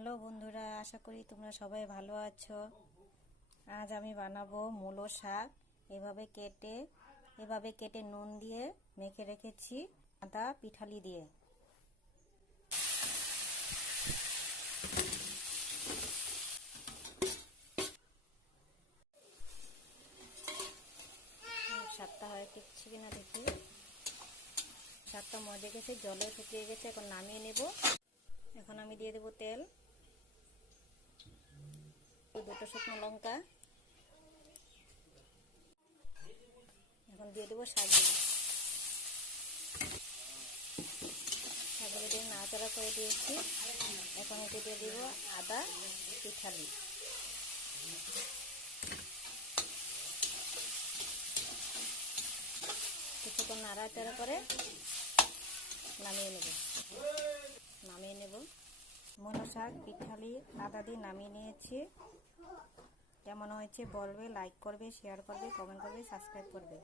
Hello বন্ধুরা, আশা করি তোমরা সবাই ভালো আছো। আজ আমি বানাবো মূলো শাক। এভাবে কেটে নুন দিয়ে মেখে রেখেছি আদা পিঠালি দিয়ে। শাকটা হয় টিকছে কিনা দেখি। শাকটা মজে গেছে, জলে শুকিয়ে গেছে, এখন নামিয়ে নেব। এখন আমি দিয়ে দেবো তেল, দুটো শুকনো লঙ্কা, এখন দিয়ে দেবো শাকগুলো। শাকগুলো দিয়ে নাড়াচাড়া করে দিয়েছি। এখন এতে দিয়ে দেবো আদা পিঠালি। কিছুক্ষণ নাড়াচাড়া করে নামিয়ে নেব। মূলো শাক পিঠালি আদা দিয়ে নামিয়ে নিয়েছি। কেমন হয়েছে বলবে, লাইক করবে, শেয়ার করবে, কমেন্ট করবে, সাবস্ক্রাইব করবে।